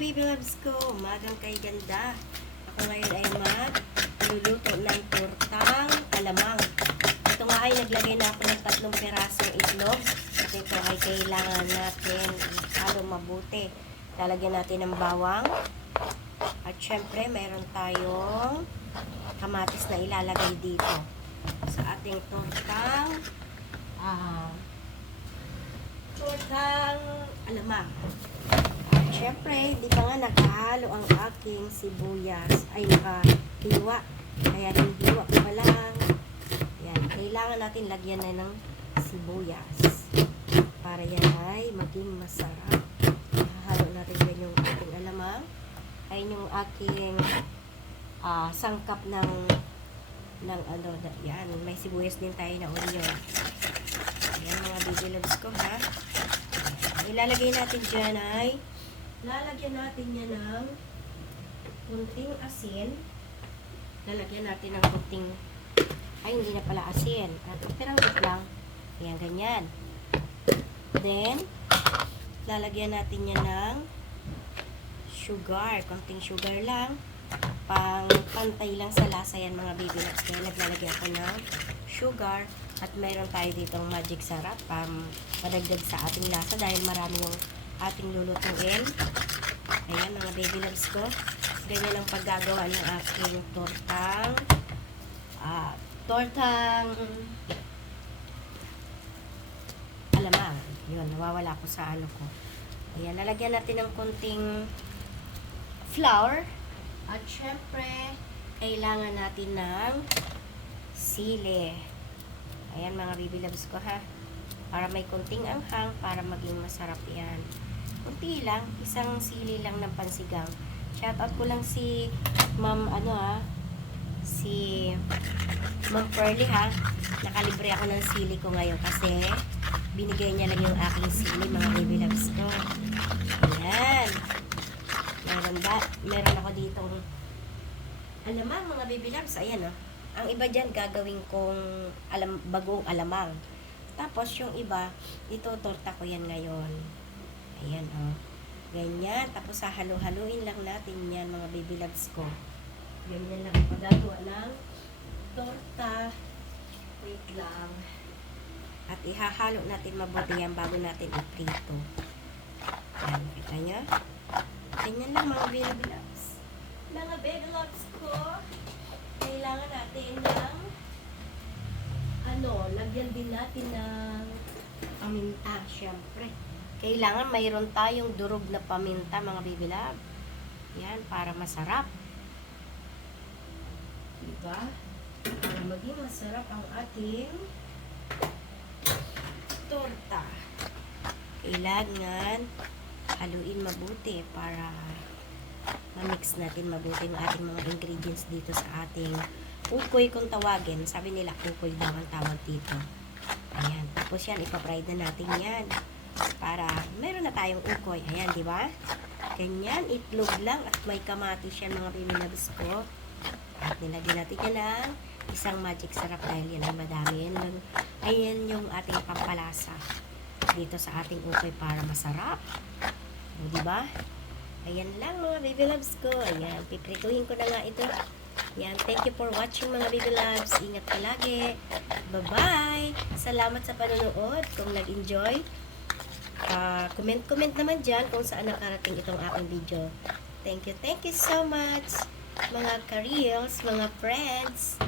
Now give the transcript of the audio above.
baby loves ko, umagang kay ganda. Ako ngayon ay magluluto ng tortang alamang. Ito nga ay naglagay na ako ng 3 pirasong itlog. At ito ay kailangan natin halo mabuti. Lalagyan natin ng bawang. At syempre, mayroon tayong kamatis na ilalagay dito sa ating tortang alamang. At syempre, hindi pa nga nakahalo ang aking sibuyas. Ay, nakahiwa. Kaya hihiwa ko pa lang. Yan. Kailangan natin lagyan na ng sibuyas. Para yan ay maging masarap. Halo natin yan yung ating alamang. Ay yung aking sangkap ng ano, yan. May sibuyas din tayo na onion. Yan mga baby loves ko, ha. Ilalagay natin dyan ay lalagyan natin yan ng kunting asin. Lalagyan natin ng kunting hindi na pala asin. At piranggot lang. Ayan, ganyan. Then, lalagyan natin yan ng sugar. Kunting sugar lang. Pantay lang sa lasa yan mga baby loves. Kaya naglalagyan ako ng sugar. At mayroon tayo ditong magic sarap padagdag sa ating lasa dahil marami yung ating lulutuin. Ayan mga baby loves ko. Ganyan ang paggagawa ng aking tortang alamang. Yun, nawawala ko sa ano ko. Ayan, nalagyan natin ng konting flour. At syempre, kailangan natin ng sili. Ayan mga baby loves ko, ha. Para may konting anghang, para maging masarap yan. Kunti lang, isang sili lang ng pansigang. Shoutout ko lang si Ma'am, si Ma'am Pearly, ha. Nakalibre ako ng sili ko ngayon kasi binigay niya lang yung aking sili, mga baby loves ko. Ayan. Meron ako ditong alamang, mga baby loves. Ayan, oh. Ang iba dyan, gagawin kong bagong alamang. Tapos, yung iba, ito, torta ko yan ngayon. Ayan, oh. Ganyan. Tapos, halo-haluin lang natin yan, mga baby loves ko. Ganyan lang ang pagagawa ng torta. Wait lang. At ihahalo natin mabuti yan bago natin iprito. Ayan, kita nyo? Ganyan lang, mga baby loves. Mga baby loves ko, kailangan natin ng lagyan din natin ng paminta, syempre. Kailangan mayroon tayong durog na paminta, mga baby love. Yan, para masarap. Diba? Para maging masarap ang ating torta. Kailangan haluin mabuti para ma-mix natin mabuti ang ating mga ingredients dito sa ating ukoy kung tawagin. Sabi nila ukoy daw ang tawag dito. Ayan. Tapos yan, ipapride na natin yan. Para meron na tayong ukoy. Ayan, di ba? Ganyan, itlog lang at may kamatis yan mga baby loves ko. At nilagyan natin yan ng isang magic sarap dahil yan ay madami. Ayan yung ating pampalasa dito sa ating ukoy para masarap. O, di ba? Ayan lang mga baby loves ko. Ayan, piprituhin ko na nga ito. Ayan, thank you for watching mga baby loves. Ingat palagi. Bye-bye! Salamat sa panonood. Kung nag-enjoy, comment naman dyan kung saan nakarating itong aking video. Thank you so much mga ka-reels, mga friends.